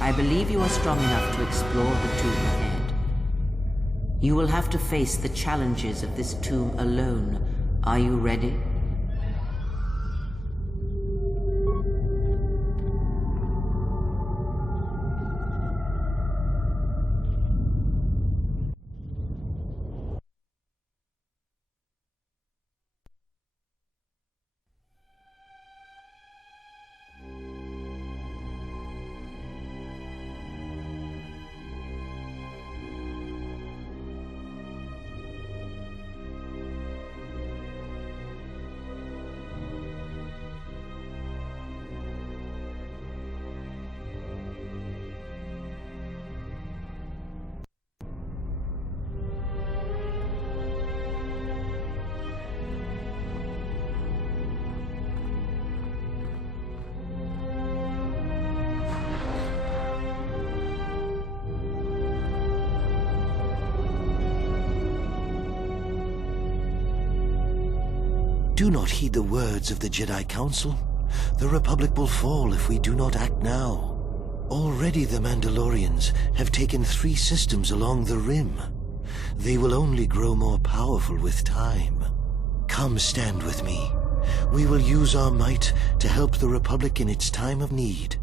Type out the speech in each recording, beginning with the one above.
I believe you are strong enough to explore the tomb ahead. You will have to face the challenges of this tomb alone. Are you ready? Do not heed the words of the Jedi Council. The Republic will fall if we do not act now. Already the Mandalorians have taken 3 systems along the Rim. They will only grow more powerful with time. Come stand with me. We will use our might to help the Republic in its time of need.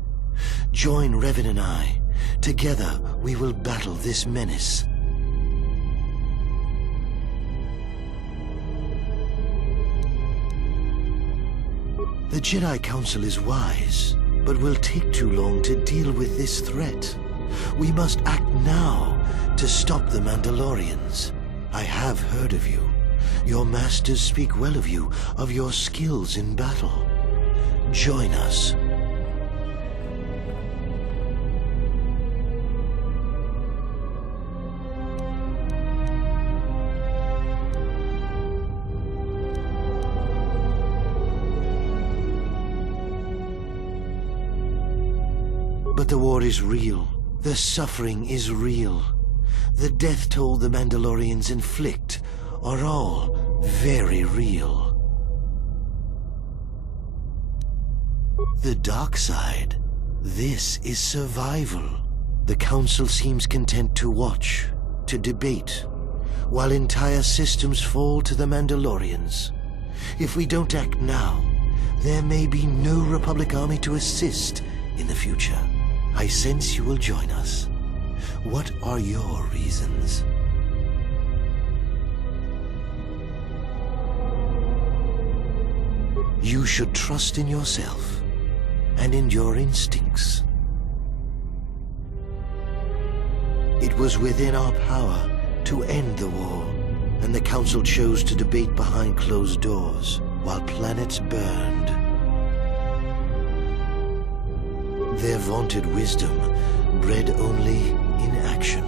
Join Revan and I. Together we will battle this menace. The Jedi Council is wise, but will take too long to deal with this threat. We must act now to stop the Mandalorians. I have heard of you. Your masters speak well of you, of your skills in battle. Join us. But the war is real. The suffering is real. The death toll the Mandalorians inflict are all very real. The dark side. This is survival. The Council seems content to watch, to debate, while entire systems fall to the Mandalorians. If we don't act now, there may be no Republic army to assist in the future. I sense you will join us. What are your reasons? You should trust in yourself and in your instincts. It was within our power to end the war, and the Council chose to debate behind closed doors while planets burned. Their vaunted wisdom bred only inaction,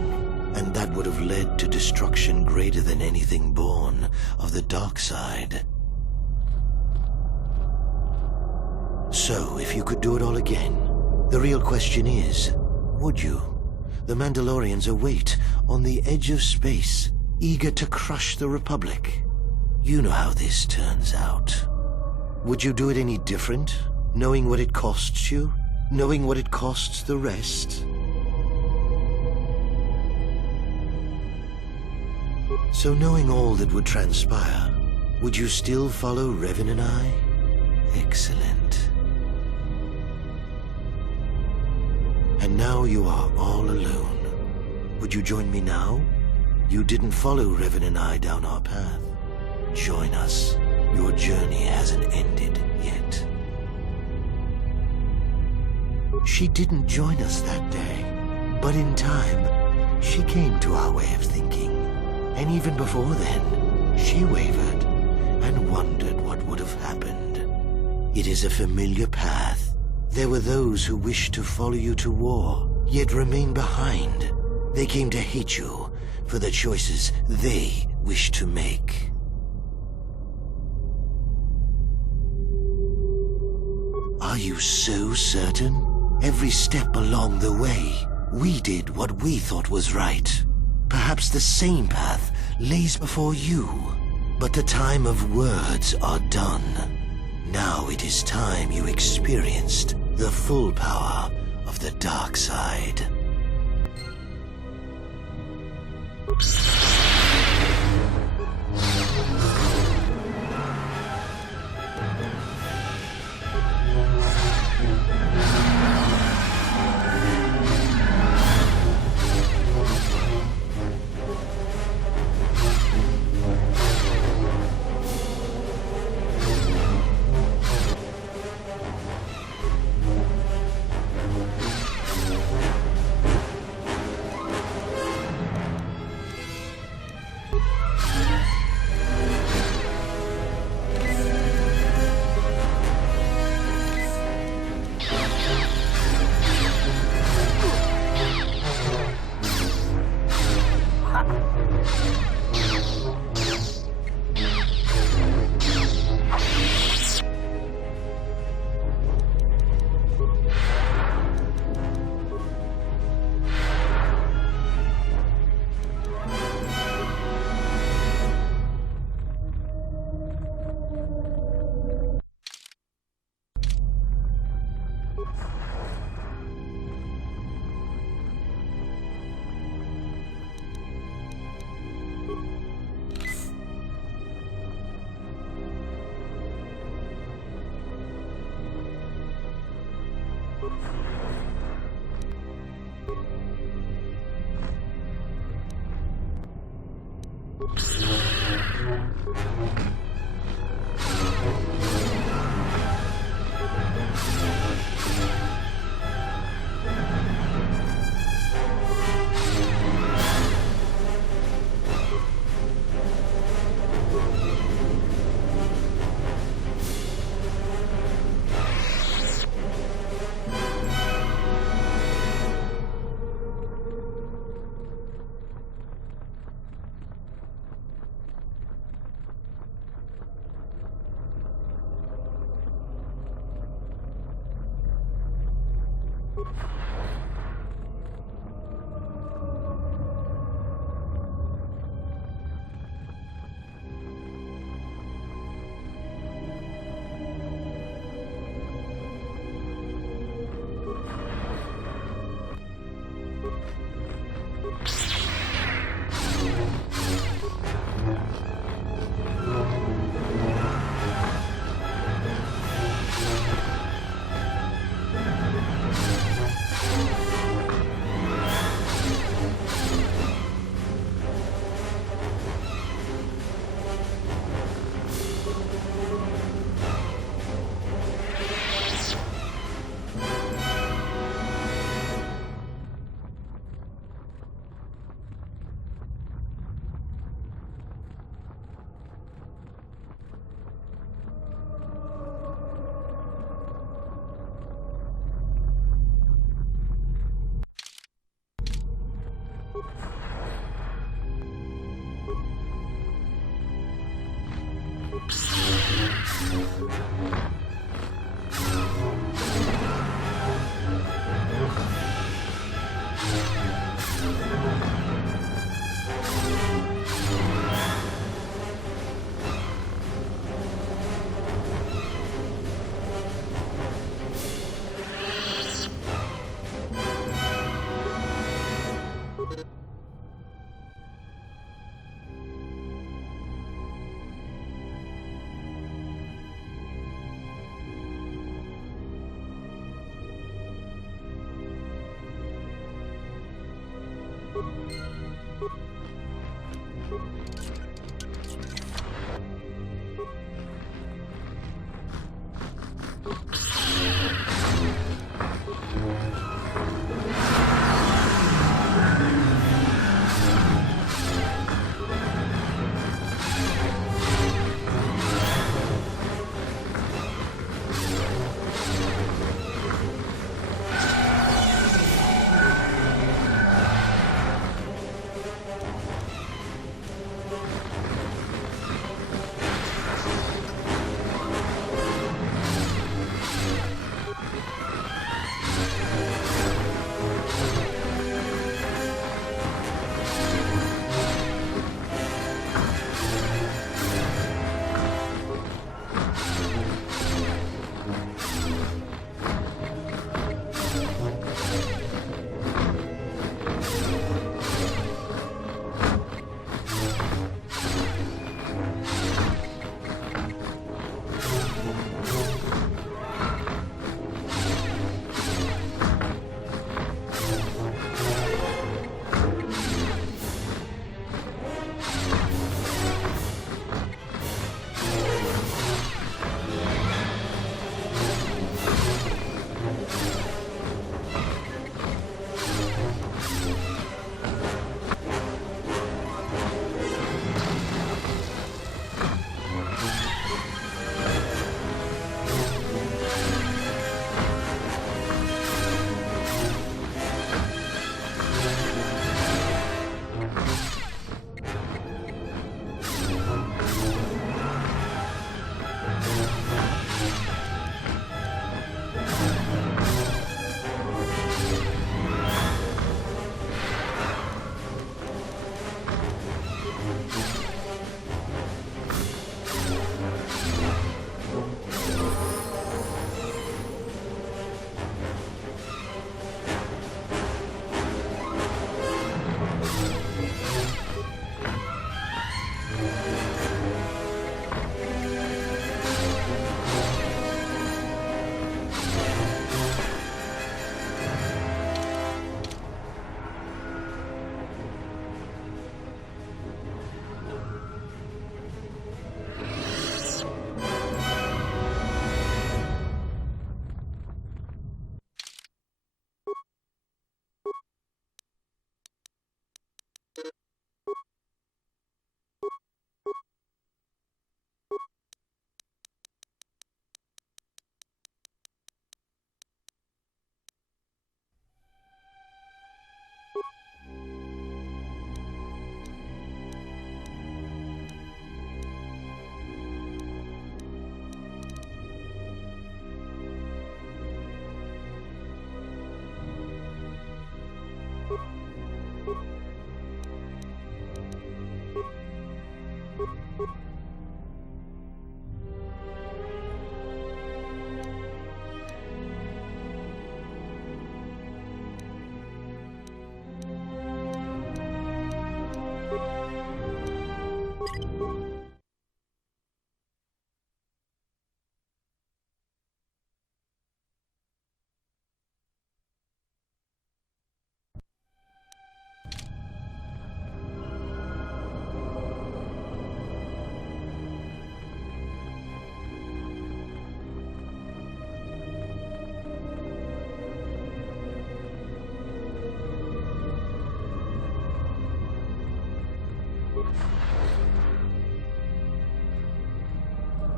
and that would have led to destruction greater than anything born of the dark side. So, if you could do it all again, the real question is, would you? The Mandalorians await on the edge of space, eager to crush the Republic. You know how this turns out. Would you do it any different, knowing what it costs you? Knowing what it costs the rest? So knowing all that would transpire, would you still follow Revan and I? Excellent. And now you are all alone. Would you join me now? You didn't follow Revan and I down our path. Join us. Your journey hasn't ended yet. She didn't join us that day, but in time, she came to our way of thinking. And even before then, she wavered and wondered what would have happened. It is a familiar path. There were those who wished to follow you to war, yet remain behind. They came to hate you for the choices they wished to make. Are you so certain? Every step along the way, we did what we thought was right. Perhaps the same path lays before you, but the time of words are done. Now it is time you experienced the full power of the dark side.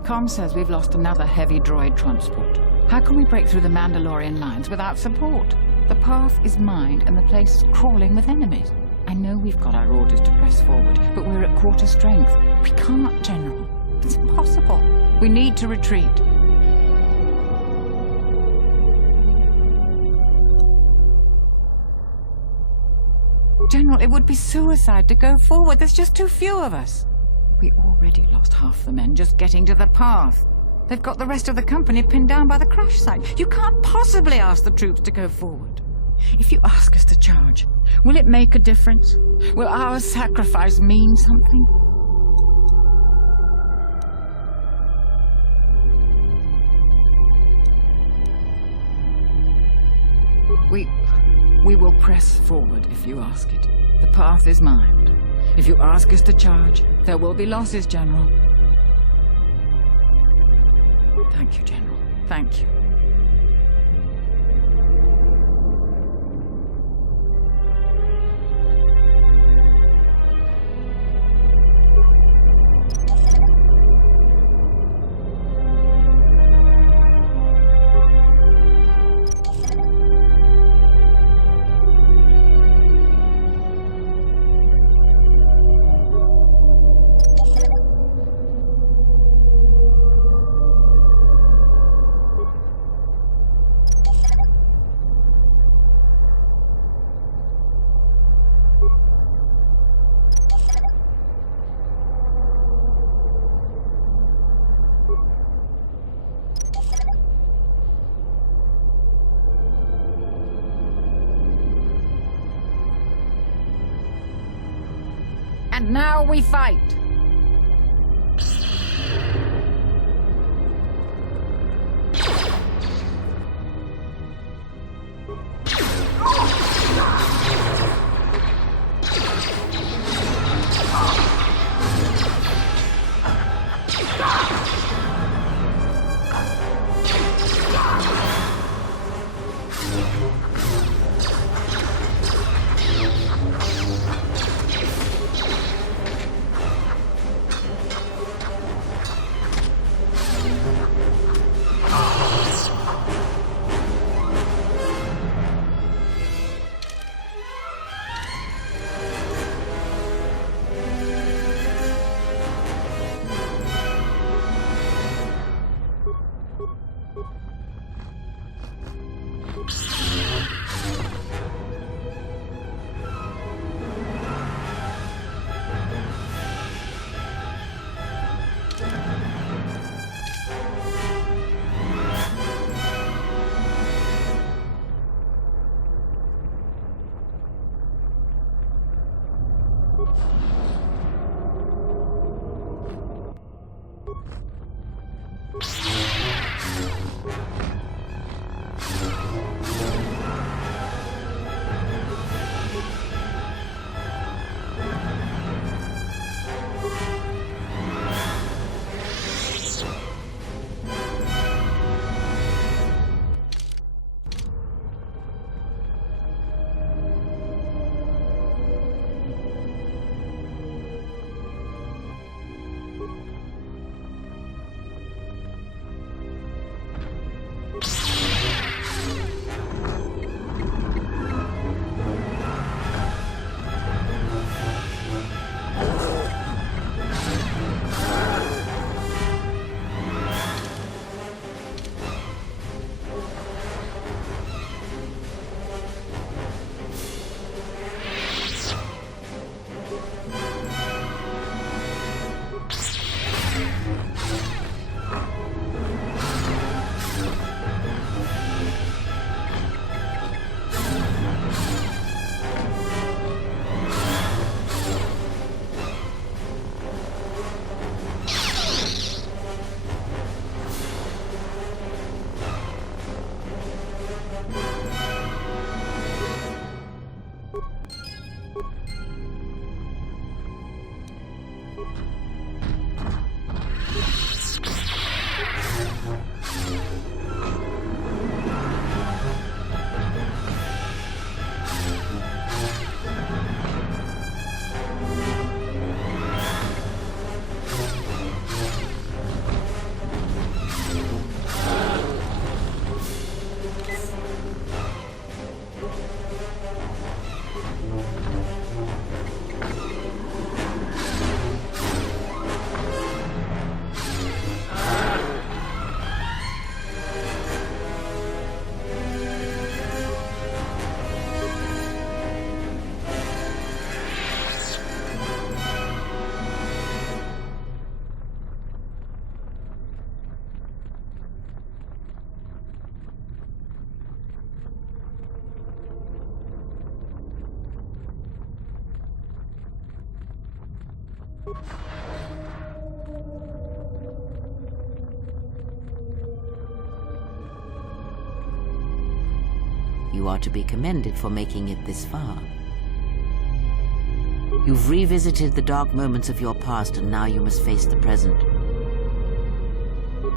Com says we've lost another heavy droid transport. How can we break through the Mandalorian lines without support? The path is mined and the place is crawling with enemies. I know we've got our orders to press forward, but we're at quarter strength. We can't, General. It's impossible. We need to retreat. General, it would be suicide to go forward. There's just too few of us. We already lost half the men just getting to the path. They've got the rest of the company pinned down by the crash site. You can't possibly ask the troops to go forward. If you ask us to charge, will it make a difference? Will our sacrifice mean something? We will press forward if you ask it. The path is mined. If you ask us to charge, there will be losses, General. Thank you, General. Thank you. And now we fight! You are to be commended for making it this far. You've revisited the dark moments of your past, and now you must face the present.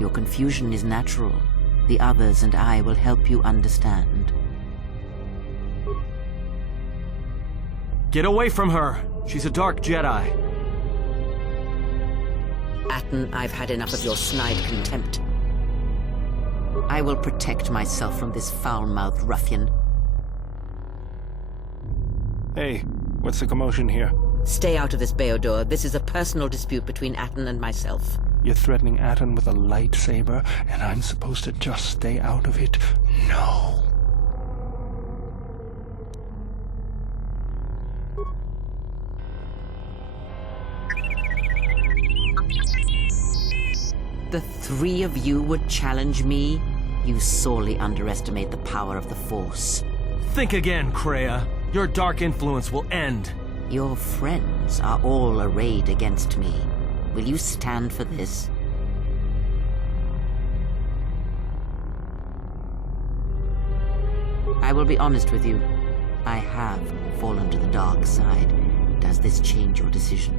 Your confusion is natural. The others and I will help you understand. Get away from her! She's a dark Jedi. Atten, I've had enough of your snide contempt. I will protect myself from this foul-mouthed ruffian. Hey, what's the commotion here? Stay out of this, Beodor. This is a personal dispute between Atten and myself. You're threatening Atten with a lightsaber, and I'm supposed to just stay out of it? No. The three of you would challenge me? You sorely underestimate the power of the Force. Think again, Kreia. Your dark influence will end. Your friends are all arrayed against me. Will you stand for this? I will be honest with you. I have fallen to the dark side. Does this change your decision?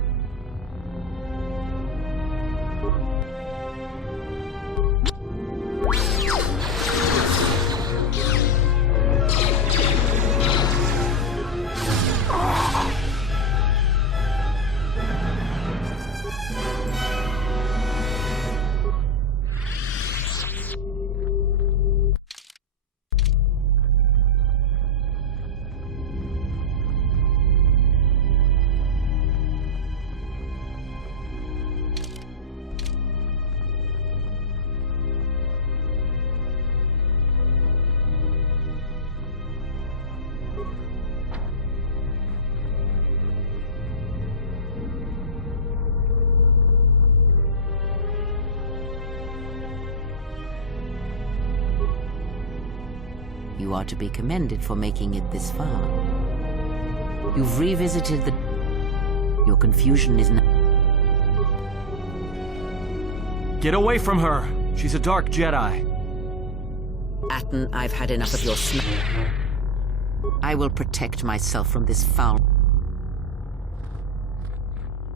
You are to be commended for making it this far. You've revisited the... Your confusion is... Get away from her! She's a dark Jedi. Atten, I've had enough of your I will protect myself from this foul...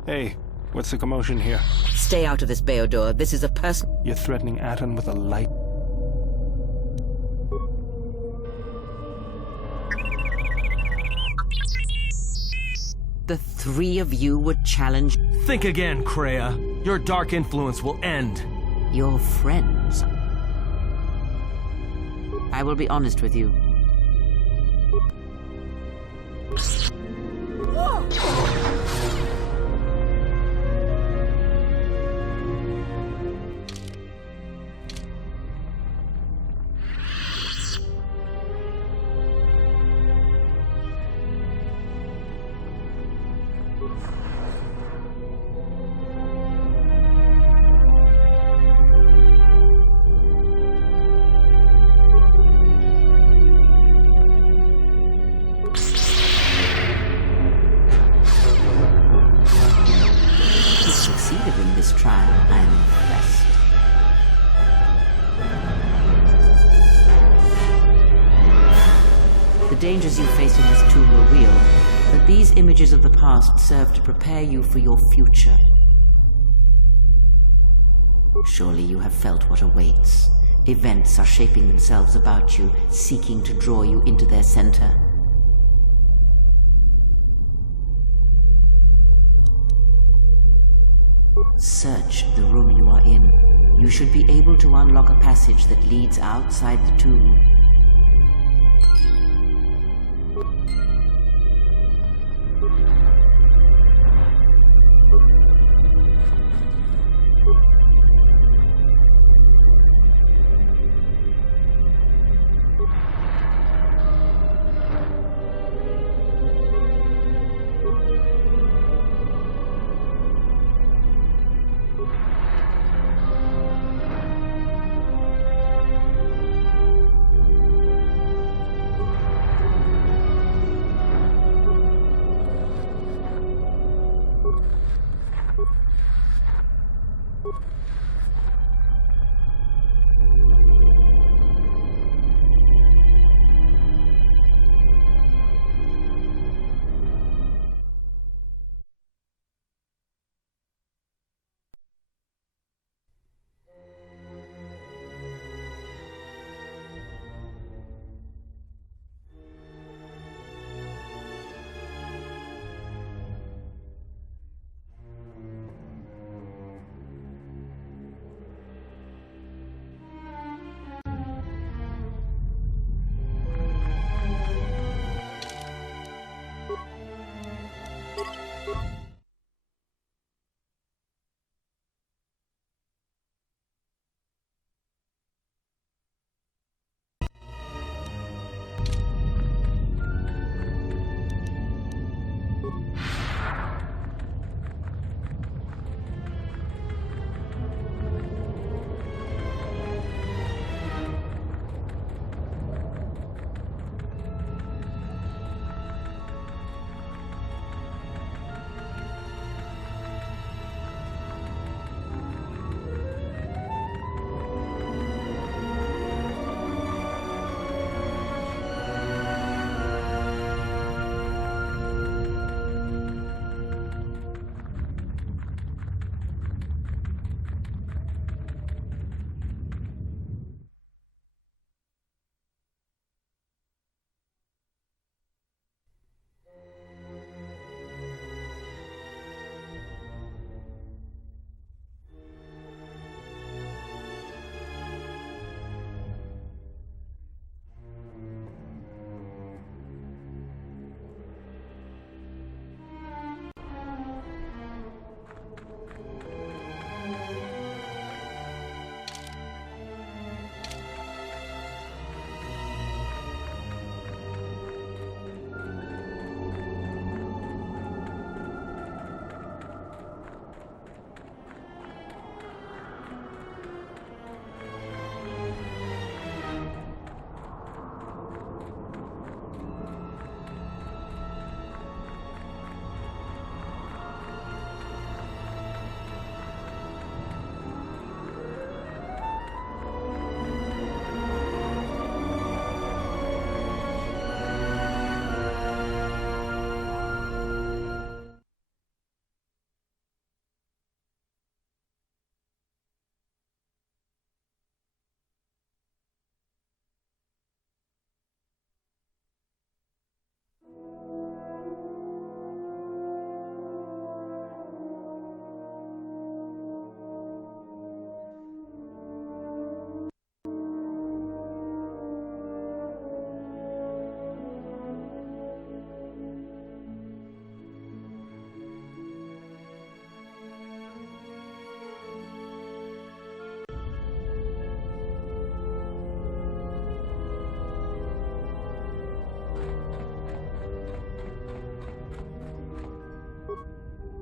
Hey, what's the commotion here? Stay out of this, Beodor. This is a person... You're threatening Atten with a light... The three of you would challenge... Think again, Kreia. Your dark influence will end. Your friends. I will be honest with you. Succeeded in this trial, I am impressed. The dangers you faced in this tomb were real, but these images of the past serve to prepare you for your future. Surely you have felt what awaits. Events are shaping themselves about you, seeking to draw you into their center. Search the room you are in. You should be able to unlock a passage that leads outside the tomb.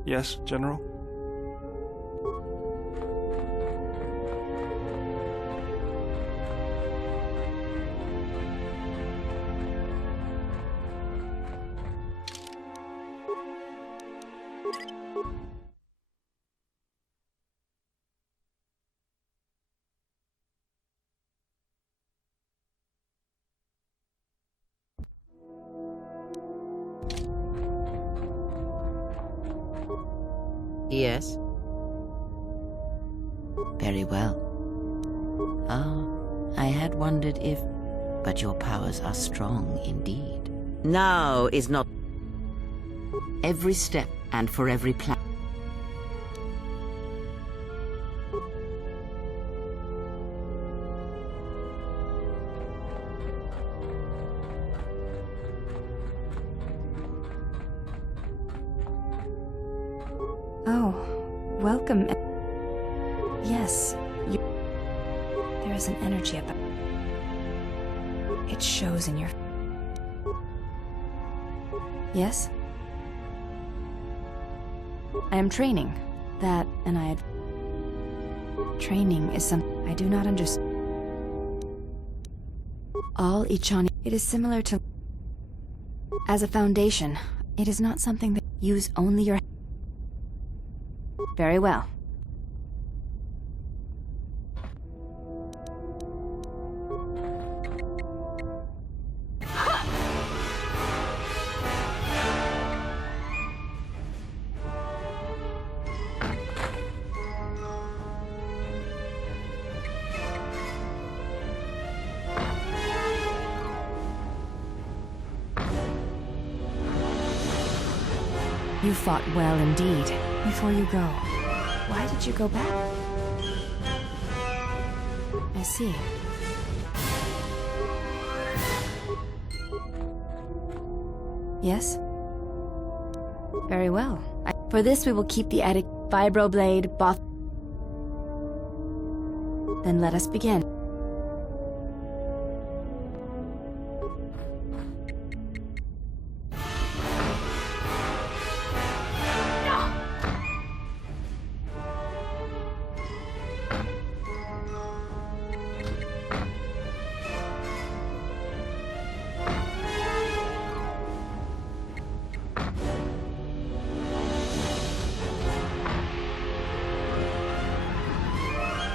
Yes, General? Yes. Very well. Ah, I had wondered if... But your powers are strong indeed. Now is not... Every step and for every plan. Oh, welcome. Yes, there is an energy about... It shows in your... Yes? I am training. That, and I... Training is something I do not understand. All Ichani... It is similar to... As a foundation, it is not something that use only your... Very well. You fought well indeed. Before you go, why did you go back? I see. Yes? Very well. For this we will keep the attic vibroblade, both... Then let us begin.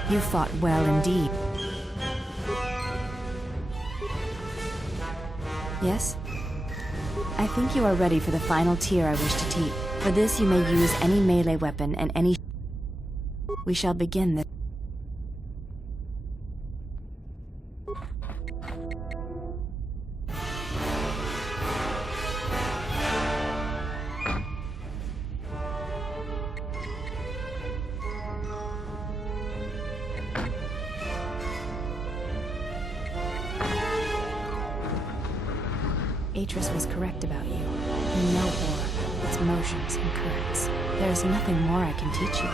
You fought well indeed. Yes? I think you are ready for the final tier I wish to teach. For this you may use any melee weapon and any... We shall begin this. Atris was correct about you. You know war, its motions and currents. There is nothing more I can teach you.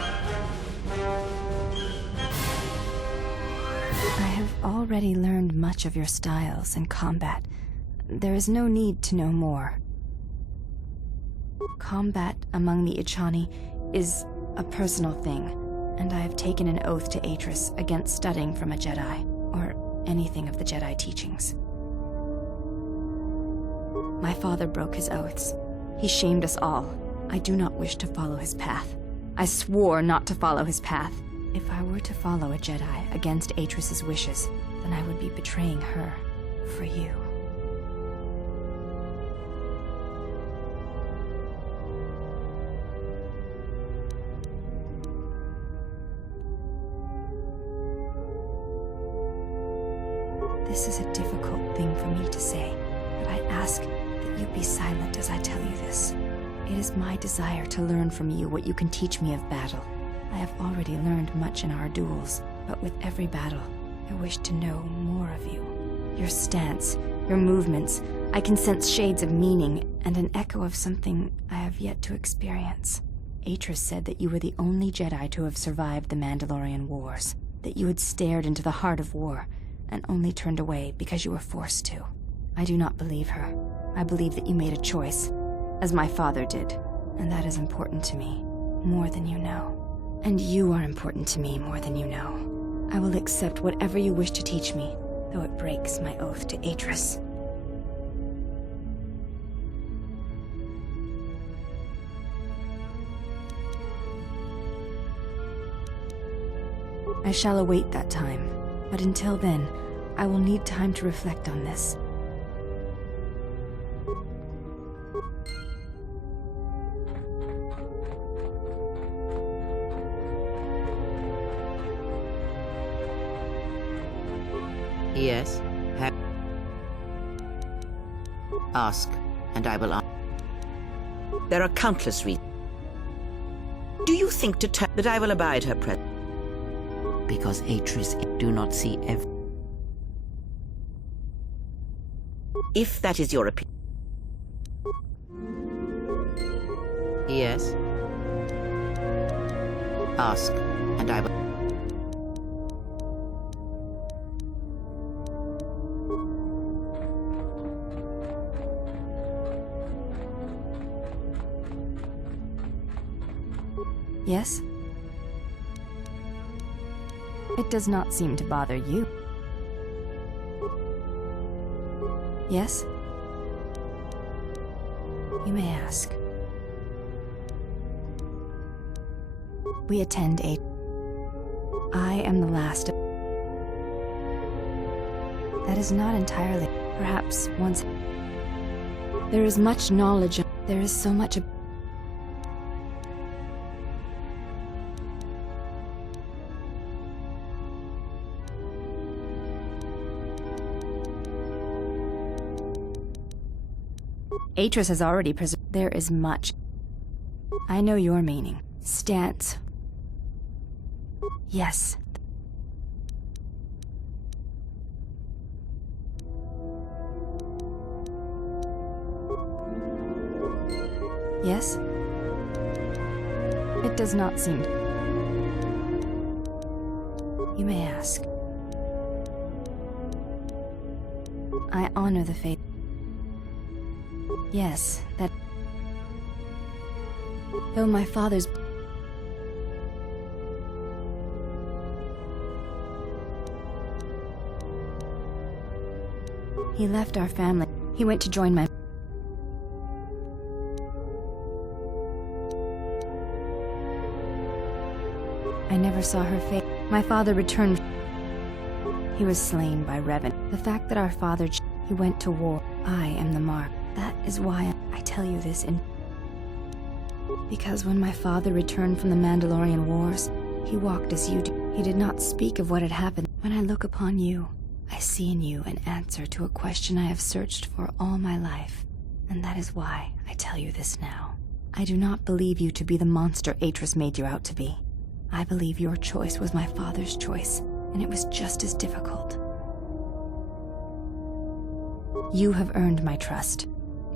I have already learned much of your styles and combat. There is no need to know more. Combat among the Ichani is a personal thing, and I have taken an oath to Atris against studying from a Jedi, or anything of the Jedi teachings. My father broke his oaths. He shamed us all. I do not wish to follow his path. I swore not to follow his path. If I were to follow a Jedi against Atris's wishes, then I would be betraying her for you. This is a difficult thing for me to say, but I ask that you be silent as I tell you this. It is my desire to learn from you what you can teach me of battle. I have already learned much in our duels, but with every battle, I wish to know more of you. Your stance, your movements, I can sense shades of meaning and an echo of something I have yet to experience. Atris said that you were the only Jedi to have survived the Mandalorian Wars, that you had stared into the heart of war, and only turned away because you were forced to. I do not believe her. I believe that you made a choice, as my father did. And that is important to me, more than you know. And you are important to me more than you know. I will accept whatever you wish to teach me, though it breaks my oath to Atris. I shall await that time, but until then, I will need time to reflect on this. Yes? Ask, and I will answer. There are countless reasons. Do you think that I will abide her presence? Because Atris do not see every... If that is your opinion. Yes? Ask, and I will... Yes? It does not seem to bother you. Yes? You may ask. We attend a... I am the last of... That is not entirely... Perhaps once... There is much knowledge of... There is so much... Atris has already preserved. There is much. I know your meaning. Stance. Yes. Yes? It does not seem. You may ask. I honor the faith. Yes, that... Though my father's... He left our family. He went to join my... I never saw her face. My father returned. He was slain by Revan. The fact that our father... He went to war. I am the mark. That is why I tell you this in... Because when my father returned from the Mandalorian Wars, he walked as you do. He did not speak of what had happened. When I look upon you, I see in you an answer to a question I have searched for all my life. And that is why I tell you this now. I do not believe you to be the monster Atris made you out to be. I believe your choice was my father's choice, and it was just as difficult. You have earned my trust.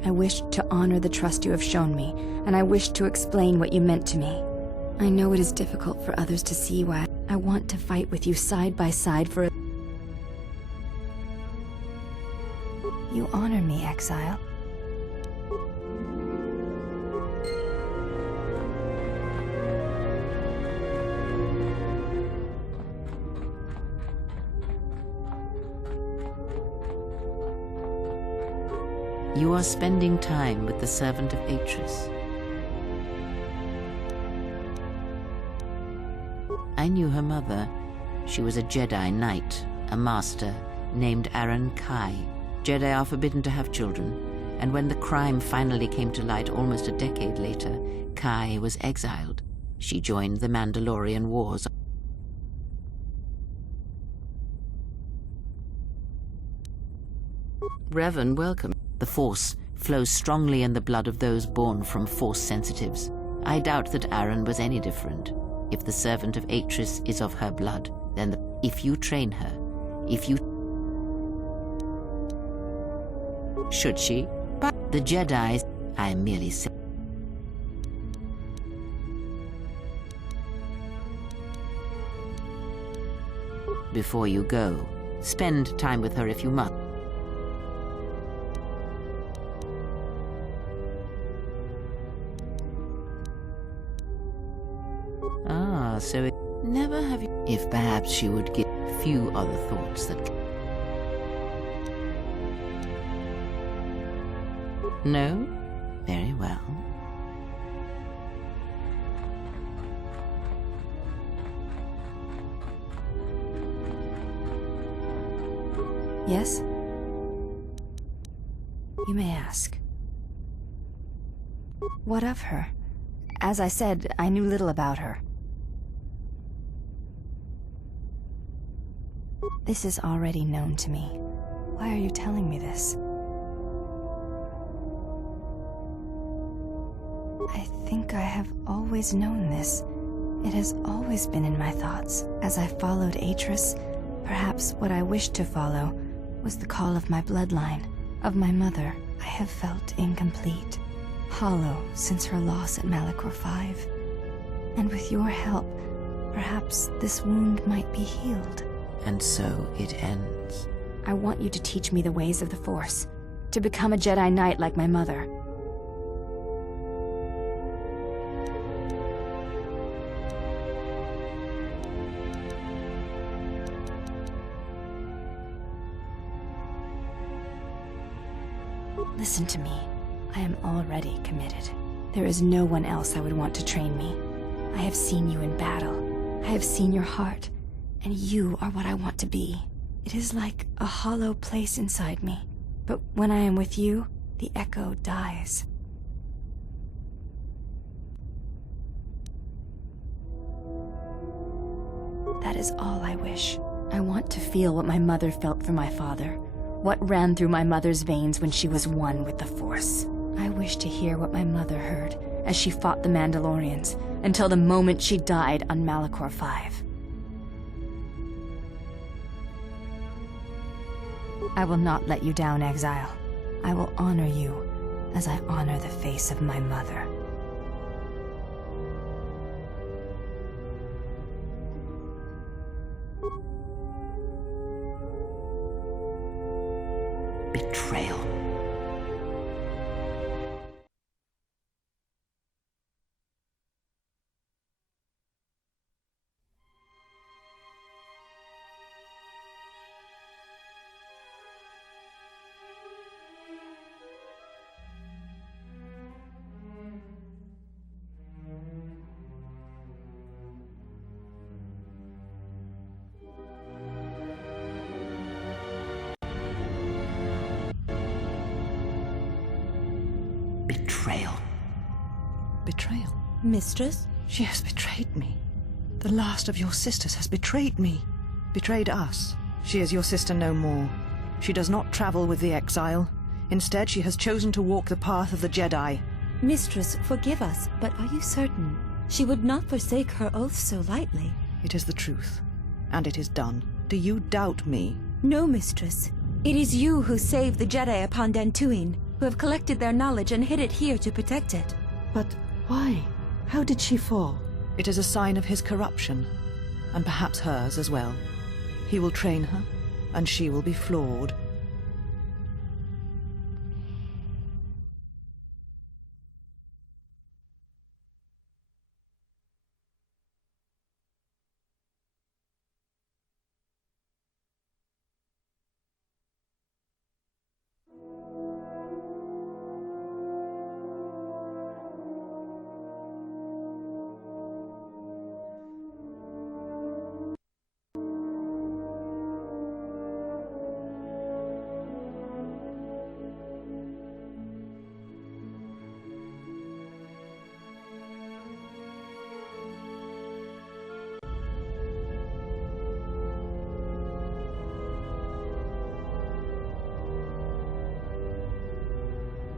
I wish to honor the trust you have shown me, and I wish to explain what you meant to me. I know it is difficult for others to see why I want to fight with you side by side for... You honor me, exile. You are spending time with the servant of Atris. I knew her mother. She was a Jedi Knight, a master, named Aaron Kai. Jedi are forbidden to have children, and when the crime finally came to light almost a decade later, Kai was exiled. She joined the Mandalorian Wars. Revan, welcome. The Force flows strongly in the blood of those born from Force sensitives. I doubt that Aaron was any different. If the servant of Atris is of her blood, then if you train her, if you... Should she? But the Jedi... I am merely saying... Before you go, spend time with her if you must. have you... If perhaps she would give few other thoughts that... No? Very well. Yes? You may ask. What of her? As I said, I knew little about her. This is already known to me. Why are you telling me this? I think I have always known this. It has always been in my thoughts. As I followed Atris, perhaps what I wished to follow was the call of my bloodline, of my mother. I have felt incomplete, hollow since her loss at Malachor 5. And with your help, perhaps this wound might be healed. And so it ends. I want you to teach me the ways of the Force, to become a Jedi Knight like my mother. Listen to me. I am already committed. There is no one else I would want to train me. I have seen you in battle. I have seen your heart, and you are what I want to be. It is like a hollow place inside me, but when I am with you, the echo dies. That is all I wish. I want to feel what my mother felt for my father. What ran through my mother's veins when she was one with the Force. I wish to hear what my mother heard as she fought the Mandalorians until the moment she died on Malachor 5. I will not let you down, Exile. I will honor you as I honor the face of my mother. Betrayal. Betrayal. Betrayal? Mistress? She has betrayed me. The last of your sisters has betrayed me. Betrayed us. She is your sister no more. She does not travel with the exile. Instead, she has chosen to walk the path of the Jedi. Mistress, forgive us, but are you certain? She would not forsake her oath so lightly. It is the truth. And it is done. Do you doubt me? No, Mistress. It is you who saved the Jedi upon Dantooine, who have collected their knowledge and hid it here to protect it. But why? How did she fall? It is a sign of his corruption, and perhaps hers as well. He will train her, and she will be flawed.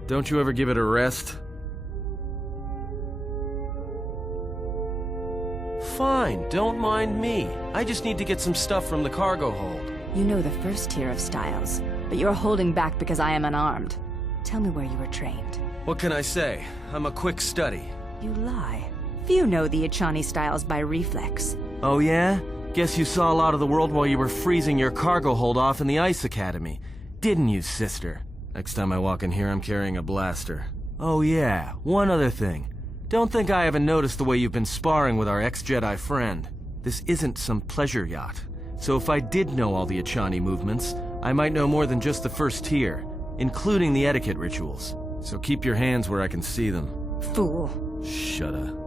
Don't you ever give it a rest? Fine, don't mind me. I just need to get some stuff from the cargo hold. You know the first tier of styles, but you're holding back because I am unarmed. Tell me where you were trained. What can I say? I'm a quick study. You lie. Few know the Echani styles by reflex. Oh yeah? Guess you saw a lot of the world while you were freezing your cargo hold off in the Ice Academy. Didn't you, sister? Next time I walk in here, I'm carrying a blaster. Oh yeah, one other thing. Don't think I haven't noticed the way you've been sparring with our ex-Jedi friend. This isn't some pleasure yacht. So if I did know all the Achani movements, I might know more than just the first tier, including the etiquette rituals. So keep your hands where I can see them. Fool. Shut up.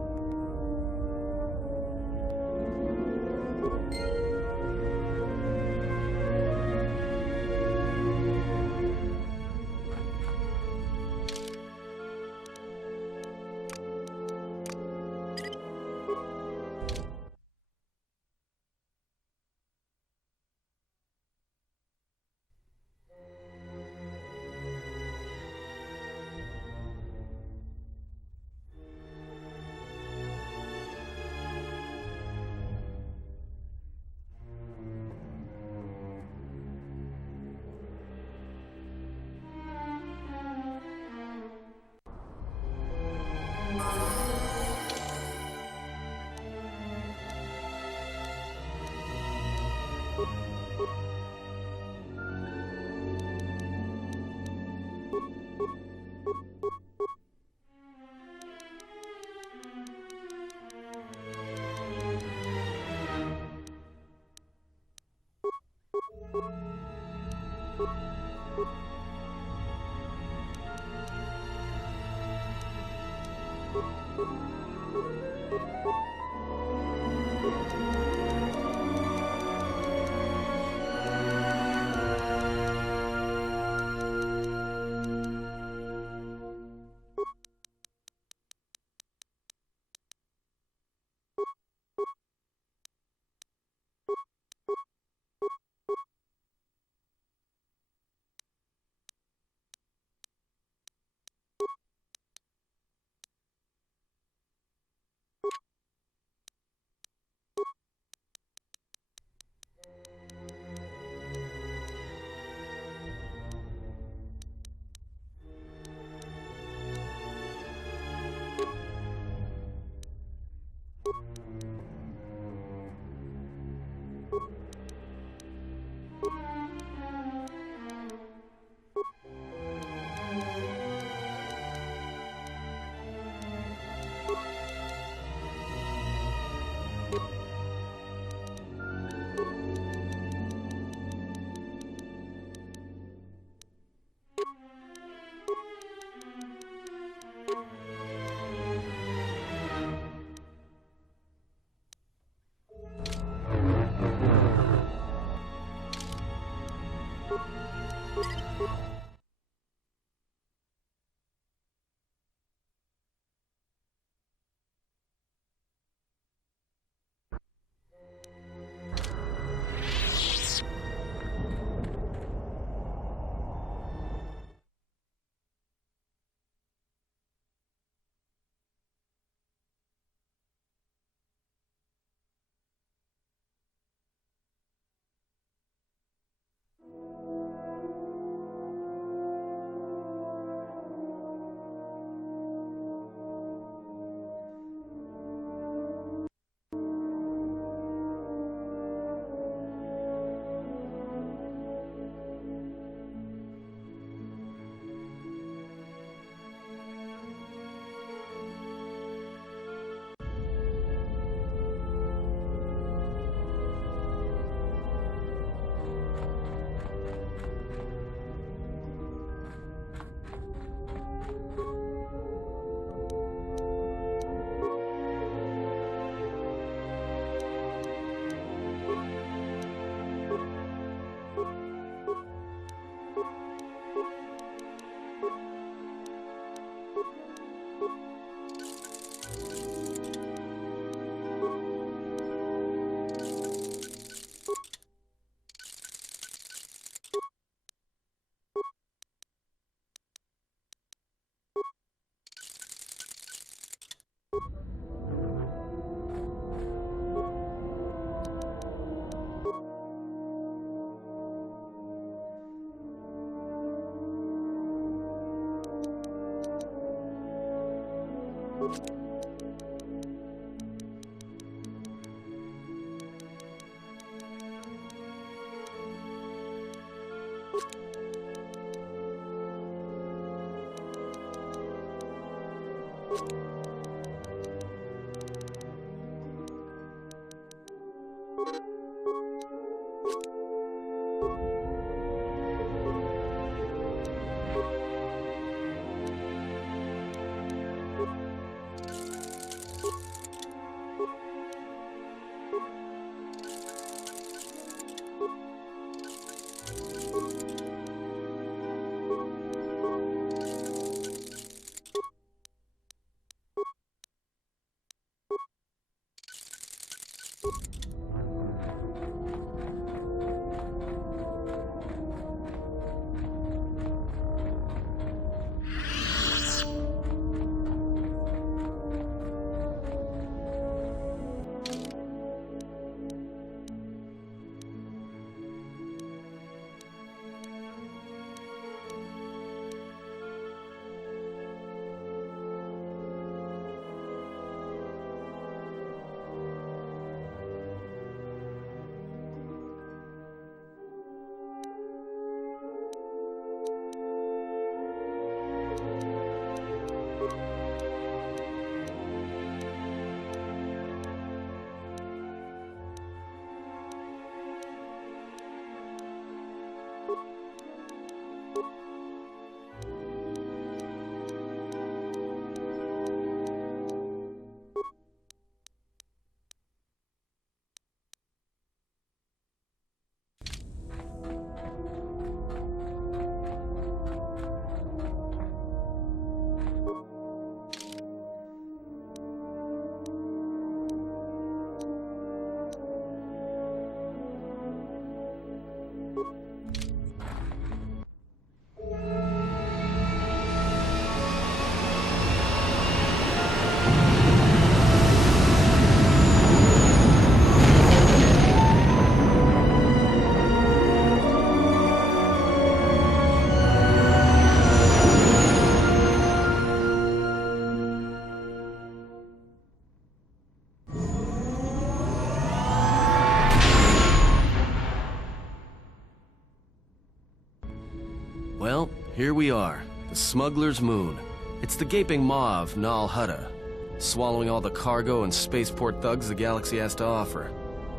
Well, here we are, the Smuggler's Moon. It's the gaping maw of Nal Hutta, swallowing all the cargo and spaceport thugs the galaxy has to offer.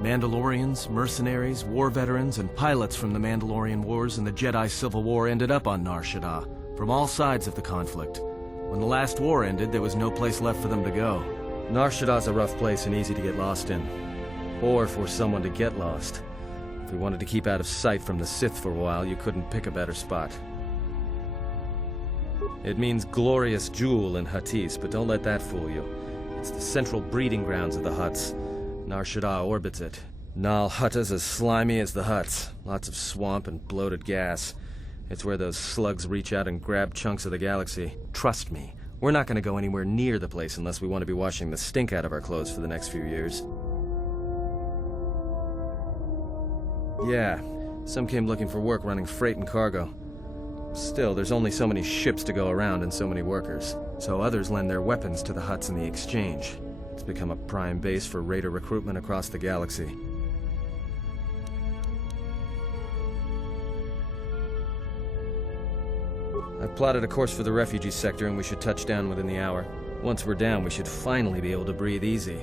Mandalorians, mercenaries, war veterans, and pilots from the Mandalorian Wars and the Jedi Civil War ended up on Nar Shaddaa, from all sides of the conflict. When the last war ended, there was no place left for them to go. Nar Shaddaa's a rough place and easy to get lost in. Or for someone to get lost. If we wanted to keep out of sight from the Sith for a while, you couldn't pick a better spot. It means glorious jewel in Huttese, but don't let that fool you. It's the central breeding grounds of the Hutts. Nar Shaddaa orbits it. Nal Hutta's as slimy as the Hutts. Lots of swamp and bloated gas. It's where those slugs reach out and grab chunks of the galaxy. Trust me, we're not going to go anywhere near the place unless we want to be washing the stink out of our clothes for the next few years. Yeah, some came looking for work running freight and cargo. Still, there's only so many ships to go around and so many workers. So others lend their weapons to the Hutts in the exchange. It's become a prime base for raider recruitment across the galaxy. I've plotted a course for the refugee sector and we should touch down within the hour. Once we're down, we should finally be able to breathe easy.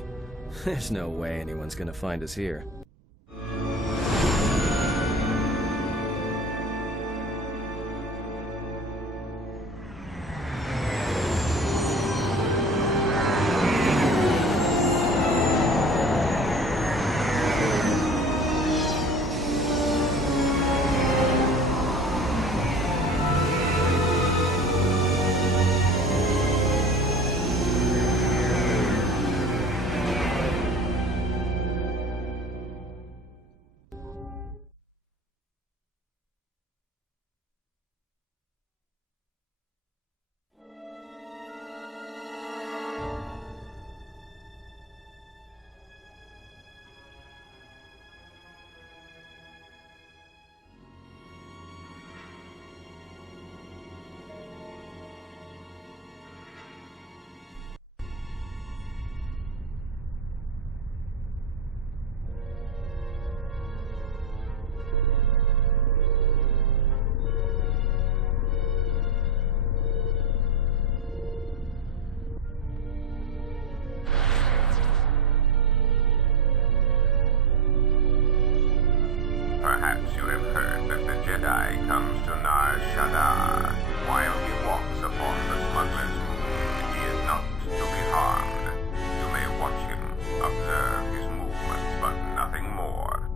There's no way anyone's gonna find us here. Perhaps you have heard that the Jedi comes to Nar Shaddaa. While he walks upon the Smuggler's Moon, he is not to be harmed. You may watch him, observe his movements, but nothing more.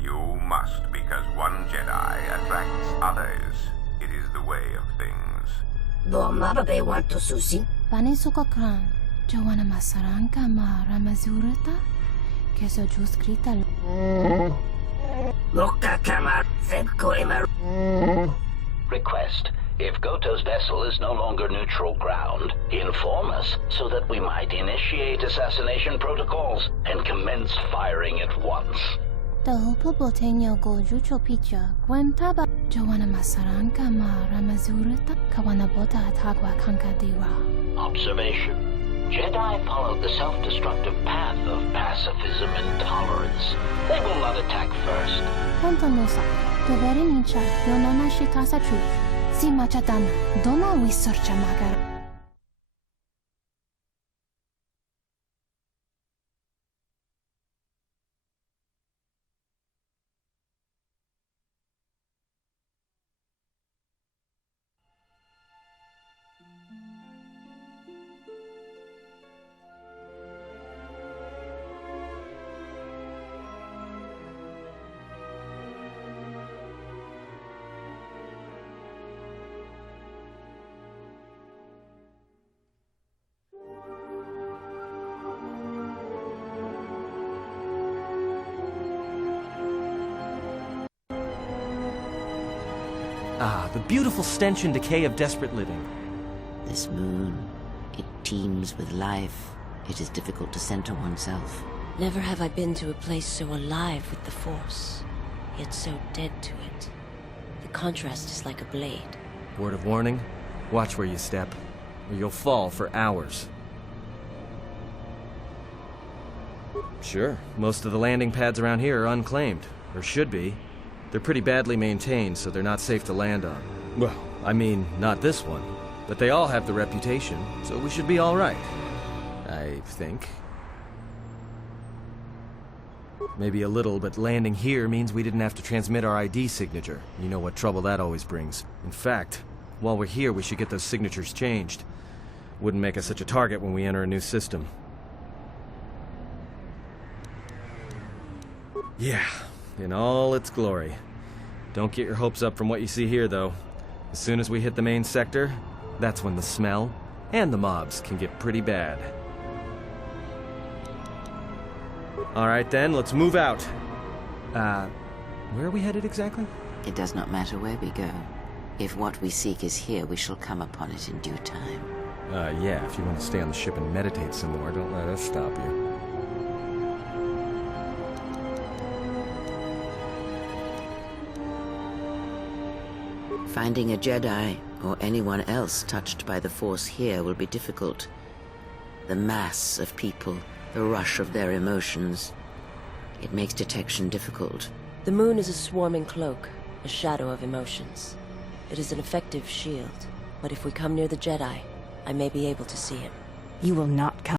You must, because one Jedi attracts others. It is the way of things. Mababe want to susi? Vanisukokran, Joanna Masaranka ma Ramazurata, Keso Juskrita. Loka Kamar, Fedko Emar. Request. If Goto's vessel is no longer neutral ground, inform us so that we might initiate assassination protocols and commence firing at once. The Hopo Botenyo go Jucho Picha, Gwentaba, Joanna Masaranka ma Ramazurata, Kawanabota Atagwa Kankadira. Observation. Jedi followed the self-destructive path of pacifism and tolerance. They will not attack first. Pantonosa, Dovere Nincha, Yonona Shikasa Chuch. Si Machadana, Dona Wisorcha Magar. Ah, the beautiful stench and decay of desperate living. This moon, it teems with life. It is difficult to center oneself. Never have I been to a place so alive with the Force, yet so dead to it. The contrast is like a blade. Word of warning, watch where you step, or you'll fall for hours. Sure, most of the landing pads around here are unclaimed, or should be. They're pretty badly maintained, so they're not safe to land on. Well, I mean, not this one. But they all have the reputation, so we should be all right. I think. Maybe a little, but landing here means we didn't have to transmit our ID signature. You know what trouble that always brings. In fact, while we're here, we should get those signatures changed. Wouldn't make us such a target when we enter a new system. Yeah. In all its glory. Don't get your hopes up from what you see here, though. As soon as we hit the main sector, that's when the smell and the mobs can get pretty bad. Alright then, let's move out. Where are we headed exactly? It does not matter where we go. If what we seek is here, we shall come upon it in due time. Yeah, if you want to stay on the ship and meditate some more, don't let us stop you. Finding a Jedi, or anyone else touched by the Force here, will be difficult. The mass of people, the rush of their emotions. It makes detection difficult. The moon is a swarming cloak, a shadow of emotions. It is an effective shield, but if we come near the Jedi, I may be able to see him. You will not come.